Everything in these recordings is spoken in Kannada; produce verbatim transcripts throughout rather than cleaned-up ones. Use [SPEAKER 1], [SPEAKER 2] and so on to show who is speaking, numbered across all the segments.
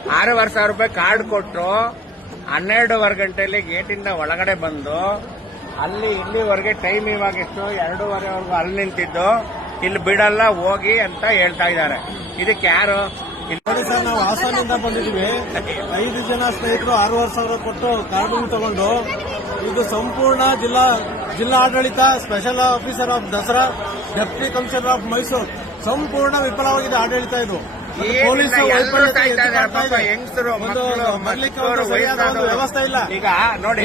[SPEAKER 1] ಆರೂವರೆ ಸಾವಿರ ರೂಪಾಯಿ ಕಾರ್ಡ್ ಕೊಟ್ಟರು. ಹನ್ನೆರಡೂವರೆ ಗಂಟೆಯಲ್ಲಿ ಗೇಟಿಂದ ಒಳಗಡೆ ಬಂದು ಅಲ್ಲಿ ಇಲ್ಲಿವರೆಗೆ ಟೈಮ್ ಇವಾಗ ಎಷ್ಟು ಎರಡೂವರೆವರೆಗೂ ಅಲ್ಲಿ ನಿಂತಿದ್ದು, ಇಲ್ಲಿ ಬಿಡಲ್ಲ ಹೋಗಿ ಅಂತ ಹೇಳ್ತಾ ಇದ್ದಾರೆ. ಇದಕ್ಕೆ ಯಾರು?
[SPEAKER 2] ನೋಡಿ ಸರ್, ನಾವು ಹಾಸನಿಂದ ಬಂದಿದ್ವಿ. ಐದು ಜನ ಸ್ನೇಹಿತರು ಆರೂವರೆ ಸಾವಿರ ಕೊಟ್ಟು ಕಾರ್ಡ್ ತಗೊಂಡು ಇದು ಸಂಪೂರ್ಣ ಜಿಲ್ಲಾ ಜಿಲ್ಲಾ ಆಡಳಿತ, special officer of Dasara, deputy commissioner of Mysuru ಸಂಪೂರ್ಣ ವಿಫಲವಾಗಿದೆ ಆಡಳಿತ. ಇದು ಪೊಲೀಸ್
[SPEAKER 1] ಹೆಂಗಸರು
[SPEAKER 2] ವ್ಯವಸ್ಥೆ ಇಲ್ಲ.
[SPEAKER 1] ಈಗ ನೋಡಿ,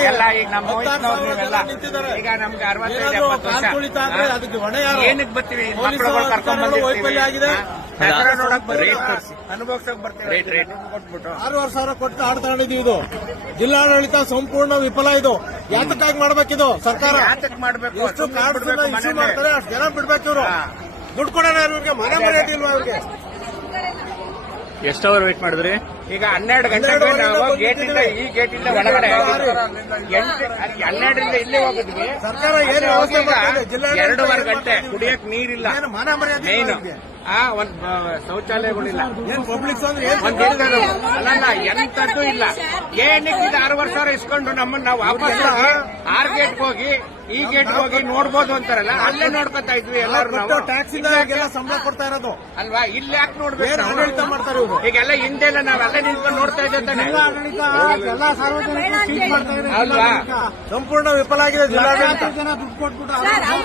[SPEAKER 1] ಈಗ ನಮ್ಗೆ
[SPEAKER 2] ಅದಕ್ಕೆ ಹೊಣೆ
[SPEAKER 1] ಏನಕ್ಕೆ ಬರ್ತೀವಿ?
[SPEAKER 2] ವೈಫಲ್ಯ ಆಗಿದೆ.
[SPEAKER 1] ಅನುಭವಿಸಕ್ ಬರ್ತೀವಿ.
[SPEAKER 2] ಆರೂವರೆ ಸಾವಿರ ಕೊಟ್ಟು ಆಡ್ ತಗೊಂಡಿದ್ದೀವಿ. ಇದು ಜಿಲ್ಲಾಡಳಿತ ಸಂಪೂರ್ಣ ವಿಫಲ. ಇದು ಯಾತಕ್ಕಾಗಿ ಮಾಡ್ಬೇಕಿದು ಸರ್ಕಾರ?
[SPEAKER 1] ಯಾತಕ್ ಮಾಡ್ಬೇಕು?
[SPEAKER 2] ಎಷ್ಟು ಕಾರ್ಡ್ ಇಶ್ಯೂ ಮಾಡ್ತಾರೆ ಅಷ್ಟು ಜನ ಬಿಡ್ಬೇಕು. ಇವರು ದುಡ್ಡು ಕೊಡೋಣ ಇವ್ರಿಗೆ, ಮನೆ ಮರ್ಯಾದೆ ಇಲ್ವಾ ಅವ್ರಿಗೆ?
[SPEAKER 3] ಎಷ್ಟು ಅವರ್ ವೇಟ್ ಮಾಡಿದ್ರಿ?
[SPEAKER 1] ಈಗ ಹನ್ನೆರಡು ಗಂಟೆಗೆ ನಾವು ಗೇಟಿಂದ ಈ ಗೇಟಿಂದ ಒಳಗಡೆ ಹನ್ನೆರಡರಿಂದ ಇಲ್ಲಿ ಹೋಗಿದ್ವಿ.
[SPEAKER 2] ಸರ್ಕಾರ ಏನು ವ್ಯವಸ್ಥೆ ಮಾಡ್ತಿದೆ?
[SPEAKER 1] ಎರಡೂವರೆ ಗಂಟೆ ಕುಡಿಯಕ್ ನೀರಿಲ್ಲ,
[SPEAKER 2] ಮನೆ ಮರ್ಯಾದೆ
[SPEAKER 1] ಮೇನ್ ಆ ಒಂದ್ ಶೌಚಾಲಯಗಳಿಲ್ಲ,
[SPEAKER 2] ಏನ್ ಪಬ್ಲಿಕ್
[SPEAKER 1] ಒಂದ್ ಅಲ್ಲಲ್ಲ ಎಂತದ್ದು ಇಲ್ಲ. ಏನಕ್ಕೆ ಇದು ಆರೂವರೆ ಸಾವಿರ ಇಸ್ಕೊಂಡು ನಮ್ಮನ್ನ ನಾವು ವಾಪಸ್ ಆರ್ ಗೇಟ್ಗೆ ಹೋಗಿ ಈ ಗೇಟ್ಗೆ ಹೋಗಿ ನೋಡ್ಬೋದು ಅಂತಾರಲ್ಲ, ಅಲ್ಲೇ ನೋಡ್ಕೊತಾ ಇದ್ವಿ ಎಲ್ಲರೂ. ನಾವು
[SPEAKER 2] ಟ್ಯಾಕ್ಸ್ ಸಂಬಳ ಕೊಡ್ತಾ ಇರೋದು
[SPEAKER 1] ಅಲ್ವಾ? ಇಲ್ಲಿ ಯಾಕೆ ನೋಡ್ಬೇಕು?
[SPEAKER 2] ಆಡಳಿತ ಮಾಡ್ತಾರೆ ಇವರು.
[SPEAKER 1] ಈಗೆಲ್ಲ ಹಿಂದೆಲ್ಲ ನಾವೆಲ್ಲ ನಿಂತ್ಕೊಂಡು ನೋಡ್ತಾ ಇದ್ದೆ ತಾನೆ.
[SPEAKER 2] ಎಲ್ಲ ಸಾರ್ವಜನಿಕರು ಮಾಡ್ತಾ ಇದ್ದಾರೆ
[SPEAKER 1] ಅಲ್ವಾ?
[SPEAKER 2] ಸಂಪೂರ್ಣ ವಿಫಲ ಆಗಿದೆ ಜಿಲ್ಲಾಡಳಿತ.
[SPEAKER 4] ಜನ ದುಡ್ಡು ಕೊಟ್ಬಿಟ್ಟು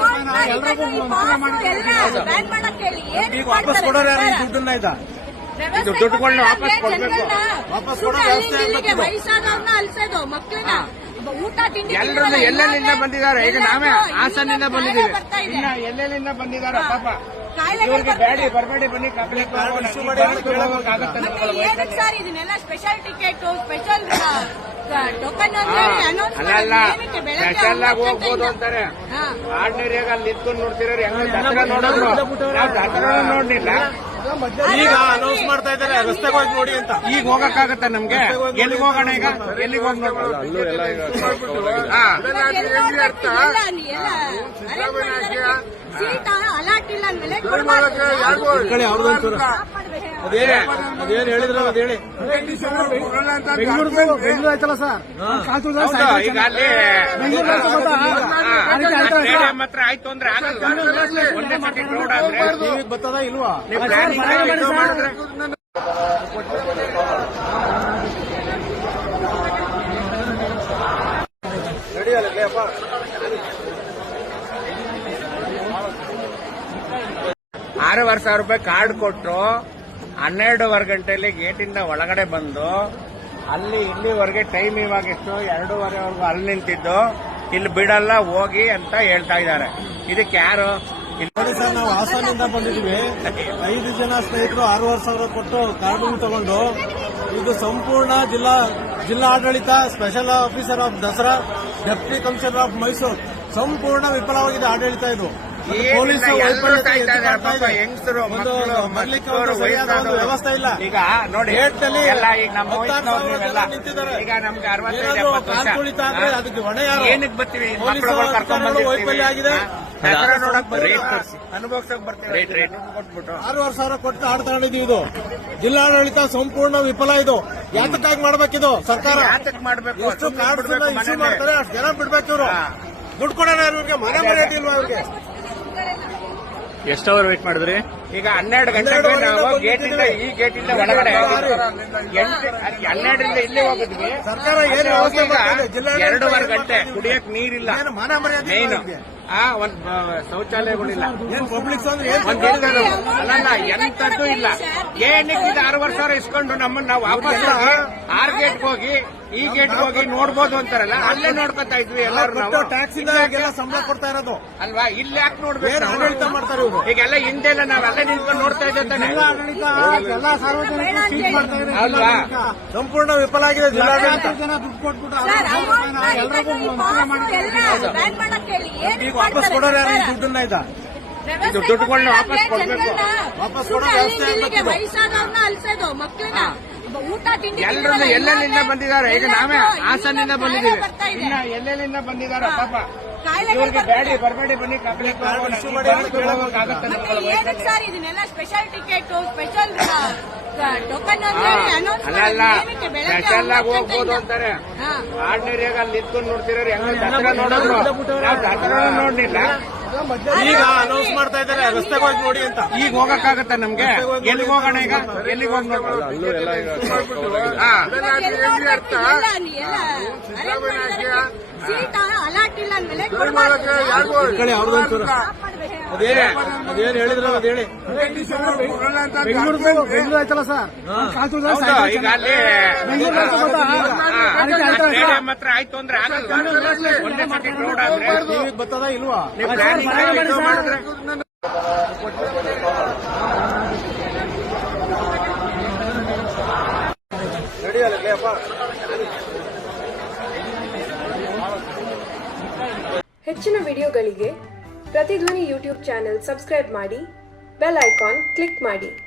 [SPEAKER 2] ಈಗ ವಾಪಸ್ ಕೊಡೋರು ಯಾರು? ಈ ದುಡ್ಡನ್ನ ಇದ್ದ
[SPEAKER 1] ಇದು ದುಡ್ಡುಗಳನ್ನ ವಾಪಸ್ ಕೊಡ್ಬೇಕು.
[SPEAKER 2] ವಾಪಸ್ ಕೊಡೋ ವ್ಯವಸ್ಥೆ ಆಗ್ಬೇಕು.
[SPEAKER 4] ವಯಸ್ಸಾದವ್ರನ್ನ ಅಲ್ಸೋದು ಮಕ್ಕಳನ್ನ ಊಟ ತಿಂಡಿ
[SPEAKER 1] ಎಲ್ಲರೂ ಎಲ್ಲೆಲ್ಲಿಂದ ಬಂದಿದ್ದಾರೆ. ಈಗ ನಾವೇ ಹಾಸನಿಂದ ಬಂದಿದ್ದೀವಿ. ಇನ್ನ ಎಲ್ಲೆಲ್ಲಿಂದ ಬಂದಿದ್ದಾರೆ ಪಾಪ. ಇವ್ರಿಗೆ ಬ್ಯಾಡಿ ಬರಬೇಡಿ, ಬನ್ನಿ ಕಂಪ್ಲೇಂಟ್
[SPEAKER 4] ಏನಕ್ಕೆ ಸರ್ ಇದನ್ನೆಲ್ಲ ಸ್ಪೆಷಲ್ ಟಿಕೆಟ್ ಸ್ಪೆಷಲ್ ಟೋಕನ್
[SPEAKER 1] ಅಲ್ಲ, ಸ್ಪೆಷಲ್ ಆಗಿ ಹೋಗ್ಬೋದು ಅಂತಾರೆ. ಆರ್ಡಿನರಿಯಾಗಿ ಅಲ್ಲಿ ನಿಂತ್ಕೊಂಡು ನೋಡ್ತಿರೋರು ಹೆಂಗ ದಸರಾ ನೋಡೋದು? ನಾವು ದಸರಾ ನೋಡ್ಲಿಲ್ಲ.
[SPEAKER 2] ಈಗ ಅನೌನ್ಸ್ ಮಾಡ್ತಾ ಇದ್ದಾರೆ ರಸ್ತೆಗೆ ಹೋಗಿ ನೋಡಿ ಅಂತ.
[SPEAKER 1] ಈಗ ಹೋಗಕ್ಕಾಗತ್ತ ನಮ್ಗೆ? ಎಲ್ಲಿಗೆ ಹೋಗೋಣ? ಈಗ ಎಲ್ಲಿಗೆ ಹೋಗಿ ನೋಡೋಣ?
[SPEAKER 4] ಅಲಾಟ್ ಇಲ್ಲ ಅಂದ್ಮೇಲೆ
[SPEAKER 2] ಅದೇನು ಹೇಳಿದ್ರ ಅದ್ ಹೇಳಿ. ಬೆಂಗಳೂರು ಬೆಂಗಳೂರು ಆಯ್ತಲ್ಲ ಸರ್,
[SPEAKER 1] ಈಗ ಅಲ್ಲಿ ಹತ್ರ ಆಯ್ತು ಅಂದ್ರೆ ಆಗಲ್ಲ. ಒಂದೇ ಸತಿ ಕ್ರೌಡ್ ಆದ್ರೆ
[SPEAKER 2] ಬರ್ತದ ಇಲ್ವಾ?
[SPEAKER 1] ಆರೂವರೆ ಸಾವಿರ ರೂಪಾಯಿ ಕಾರ್ಡ್ ಕೊಟ್ಟರು. ಹನ್ನೆರಡೂವರೆ ಗಂಟೆಯಲ್ಲಿ ಗೇಟಿಂದ ಒಳಗಡೆ ಬಂದು ಅಲ್ಲಿ ಇಲ್ಲಿವರೆಗೆ ಟೈಮ್ ಇವಾಗ ಎಷ್ಟು ಎರಡೂವರೆವರೆಗೂ ಅಲ್ಲಿ ನಿಂತಿದ್ದು, ಇಲ್ಲಿ ಬಿಡಲ್ಲ ಹೋಗಿ ಅಂತ ಹೇಳ್ತಾ ಇದ್ದಾರೆ. ಇದಕ್ಕೆ ಯಾರು?
[SPEAKER 2] ನೋಡಿ ಸರ್, ನಾವು ಹಾಸನಿಂದ ಬಂದಿದ್ವಿ. ಐದು ಜನ ಸ್ನೇಹಿತರು ಆರೂವರೆ ಸಾವಿರ ಕೊಟ್ಟು ಕಾರ್ಡ್ ತಗೊಂಡು ಇದು ಸಂಪೂರ್ಣ ಜಿಲ್ಲಾ ಜಿಲ್ಲಾ ಆಡಳಿತ, special officer of Dasara, deputy commissioner of Mysuru ಸಂಪೂರ್ಣ ವಿಫಲವಾಗಿದೆ ಆಡಳಿತ. ಇದು ಪೊಲೀಸ್
[SPEAKER 1] ಹೆಂಗಸರು
[SPEAKER 2] ವ್ಯವಸ್ಥೆ ಇಲ್ಲ.
[SPEAKER 1] ಈಗ ನೋಡಿ, ಈಗ ನಮ್ಗೆ
[SPEAKER 2] ಅದಕ್ಕೆ ಹೊಣೆ ಯಾರು?
[SPEAKER 1] ಏನಕ್ಕೆ ಬರ್ತೀವಿ?
[SPEAKER 2] ವೈಫಲ್ಯ ಆಗಿದೆ.
[SPEAKER 1] ದಸರಾ ನೋಡಕ್ ಅನುಭವಿಸಕ್ ಬರ್ತೀವಿ.
[SPEAKER 2] ಆರೂವರೆ ಸಾವಿರ ಕೊಟ್ಟು ಆಡ್ ತಗೊಂಡಿದ್ದೀವಿ. ಇದು ಜಿಲ್ಲಾಡಳಿತ ಸಂಪೂರ್ಣ ವಿಫಲ. ಇದು ಯಾತಕ್ಕಾಗಿ ಮಾಡ್ಬೇಕಿದು ಸರ್ಕಾರ?
[SPEAKER 1] ಯಾತಕ್ ಮಾಡ್ಬೇಕು?
[SPEAKER 2] ಎಷ್ಟು ಕಾರ್ಡ್ ಇಶ್ಯೂ ಮಾಡ್ತಾರೆ ಅಷ್ಟು ಜನ ಬಿಡ್ಬೇಕು. ಇವರು ದುಡ್ಡು ಕೊಡೋಣ ಇವ್ರಿಗೆ, ಮನೆ ಮರ್ಯಾದೆ ಇಲ್ವಾ ಅವ್ರಿಗೆ?
[SPEAKER 3] ಎಷ್ಟು ಅವರ್ ವೇಟ್ ಮಾಡಿದ್ರಿ?
[SPEAKER 1] ಈಗ ಹನ್ನೆರಡು ಗಂಟೆಗೆ ನಾವು ಗೇಟಿಂದ ಈ ಗೇಟಿಂದ ಒಳಗಡೆ ಹನ್ನೆರಡರಿಂದ ಇಲ್ಲಿ ಹೋಗಿದ್ವಿ.
[SPEAKER 2] ಸರ್ಕಾರ ಏನು ವ್ಯವಸ್ಥೆ ಮಾಡ್ತಿದೆ?
[SPEAKER 1] ಎರಡೂವರೆ ಗಂಟೆ ಕುಡಿಯಕ್ ನೀರಿಲ್ಲ,
[SPEAKER 2] ಮನೆ ಮರ್ಯಾದೆ
[SPEAKER 1] ಮೇನ್ ಆ ಒಂದ್ ಶೌಚಾಲಯಗಳಿಲ್ಲ,
[SPEAKER 2] ಏನ್ ಪಬ್ಲಿಕ್
[SPEAKER 1] ಒಂದ್ ಅಲ್ಲಲ್ಲ ಎಂತದ್ದು ಇಲ್ಲ. ಏನಕ್ಕೆ ಇದು ಆರೂವರೆ ಸಾವಿರ ಇಸ್ಕೊಂಡು ನಮ್ಮನ್ನ ನಾವು ವಾಪಸ್ ಆರ್ ಗೇಟ್ಗೆ ಹೋಗಿ ಈ ಗೇಟ್ಗೆ ಹೋಗಿ ನೋಡ್ಬೋದು ಅಂತಾರಲ್ಲ, ಅಲ್ಲೇ ನೋಡ್ಕೊತಾ ಇದ್ವಿ ಎಲ್ಲರೂ. ನಾವು
[SPEAKER 2] ಟ್ಯಾಕ್ಸ್ ಸಂಬಳ ಕೊಡ್ತಾ ಇರೋದು
[SPEAKER 1] ಅಲ್ವಾ? ಇಲ್ಲಿ ಯಾಕೆ ನೋಡ್ಬೇಕು?
[SPEAKER 2] ಆಡಳಿತ ಮಾಡ್ತಾರೆ ಇವರು.
[SPEAKER 1] ಈಗೆಲ್ಲ ಹಿಂದೆಲ್ಲ ನಾವೆಲ್ಲ ನಿಂತ್ಕೊಂಡು ನೋಡ್ತಾ ಇದ್ದೆ ತಾನೆ.
[SPEAKER 2] ಎಲ್ಲ ಸಾರ್ವಜನಿಕರು ಮಾಡ್ತಾ ಇದ್ದಾರೆ
[SPEAKER 1] ಅಲ್ವಾ?
[SPEAKER 2] ಸಂಪೂರ್ಣ ವಿಫಲ ಆಗಿದೆ ಜಿಲ್ಲಾಡಳಿತ.
[SPEAKER 4] ಜನ ದುಡ್ಡು ಕೊಟ್ಬಿಟ್ಟು
[SPEAKER 2] ಈಗ ವಾಪಸ್ ಕೊಡೋರು ಯಾರು? ಈ ದುಡ್ಡನ್ನ ಇದ್ದ
[SPEAKER 1] ಇದು ದುಡ್ಡುಗಳನ್ನ ವಾಪಸ್ ಕೊಡ್ಬೇಕು.
[SPEAKER 2] ವಾಪಸ್ ಕೊಡೋ ವ್ಯವಸ್ಥೆ ಆಗ್ಬೇಕು.
[SPEAKER 4] ವಯಸ್ಸಾದವ್ರನ್ನ ಅಲ್ಸೋದು ಮಕ್ಕಳನ್ನ ಊಟ ತಿಂಡಿ
[SPEAKER 1] ಎಲ್ಲರೂ ಎಲ್ಲೆಲ್ಲಿಂದ ಬಂದಿದ್ದಾರೆ. ಈಗ ನಾವೇ ಹಾಸನಿಂದ ಬಂದಿದ್ದೀವಿ. ಇನ್ನ ಎಲ್ಲೆಲ್ಲಿಂದ ಬಂದಿದ್ದಾರೆ ಪಾಪ. ಇವ್ರಿಗೆ ಬ್ಯಾಡಿ ಬರಬೇಡಿ, ಬನ್ನಿ ಕಂಪ್ಲೇಂಟ್
[SPEAKER 4] ಏನಕ್ಕೆ ಸರ್ ಇದನ್ನೆಲ್ಲ ಸ್ಪೆಷಲ್ ಟಿಕೆಟ್ ಸ್ಪೆಷಲ್ ಟೋಕನ್
[SPEAKER 1] ಅಲ್ಲ ಅಲ್ಲ
[SPEAKER 4] ಏನಕ್ಕೆ ಬೆಳಗ್ಗೆ
[SPEAKER 1] ಸ್ಪೆಷಲ್ ಆಗಿ
[SPEAKER 4] ಒಂಬತ್ತು
[SPEAKER 1] ಹೋಗ್ಬೋದು
[SPEAKER 4] ಗಂಟೆಯಿಂದ?
[SPEAKER 1] ಅಂತಾರೆ.
[SPEAKER 4] ಹಾ.
[SPEAKER 1] ಆರ್ಡಿನರಿಯಾಗಿ ಅಲ್ಲಿ ನಿಂತ್ಕೊಂಡು ನೋಡ್ತಿರೋರು ಹೆಂಗ ದಸರಾ ನೋಡಿದ್ರು ನಾವು ದಸರಾ ನೋಡ್ಲಿಲ್ಲ.
[SPEAKER 2] ಈಗ ಅನೌನ್ಸ್ ಮಾಡ್ತಾ ಇದ್ದಾರೆ ರಸ್ತೆಗೆ ಹೋಗಿ ನೋಡಿ ಅಂತ.
[SPEAKER 1] ಈಗ ಹೋಗಕ್ಕಾಗತ್ತ ನಮ್ಗೆ? ಎಲ್ಲಿಗೆ ಹೋಗೋಣ ಈಗ? ಎಲ್ಲಿಗೆ ಹೋಗಿ ನೋಡೋಣ? ಹಾ
[SPEAKER 4] ಇವಾಗ ಎಲ್ಲಿ ನೋಡ್ಬೇಕು? ಎಲ್ಲ ನೀ- ಎಲ್ಲ arrange ಮಾಡಿದ್ದಾರೆ. ಸೀಟ್ ಅಲಾಟ್ ಇಲ್ಲ ಅಂದ್ಮೇಲೆ ಕೊಡ್ಬಾರ್ದು.
[SPEAKER 2] ಈ ಕಡೆ ಅವ್ರದ್ದು ಒಂಚೂರು ಅದೇನೇ ಅದೇನು ಹೇಳಿದ್ರು ಅದು ಹೇಳಿ. ಬೆಂಗಳೂರು ಬೆಂಗಳೂರು ಆಯ್ತಲ್ಲ ಸರ್.
[SPEAKER 1] ಹೌದು, ಈಗ ಅಲ್ಲಿ ಸ್ಟೇಡಿಯಂ ಹತ್ರ ಆಯ್ತು ಅಂದ್ರೆ ಆಗಲ್ಲ. ಒಂದೇ ಸತಿ ಕ್ರೌಡ್ ಆದ್ರೆ
[SPEAKER 2] ಟಿವಿಗೆ ಬರ್ತದ ಇಲ್ವಾ?
[SPEAKER 1] ನೀವು ಪ್ಲಾನಿಂಗ್ ಇದು ಮಾಡಿದ್ರೆ
[SPEAKER 3] ಹೆಚ್ಚಿನ ವಿಡಿಯೋಗಳಿಗೆ ಪ್ರತಿಧ್ವನಿ ಯೂಟ್ಯೂಬ್ ಚಾನೆಲ್ ಸಬ್ಸ್ಕ್ರೈಬ್ ಮಾಡಿ, ಬೆಲ್ ಐಕಾನ್ ಕ್ಲಿಕ್ ಮಾಡಿ.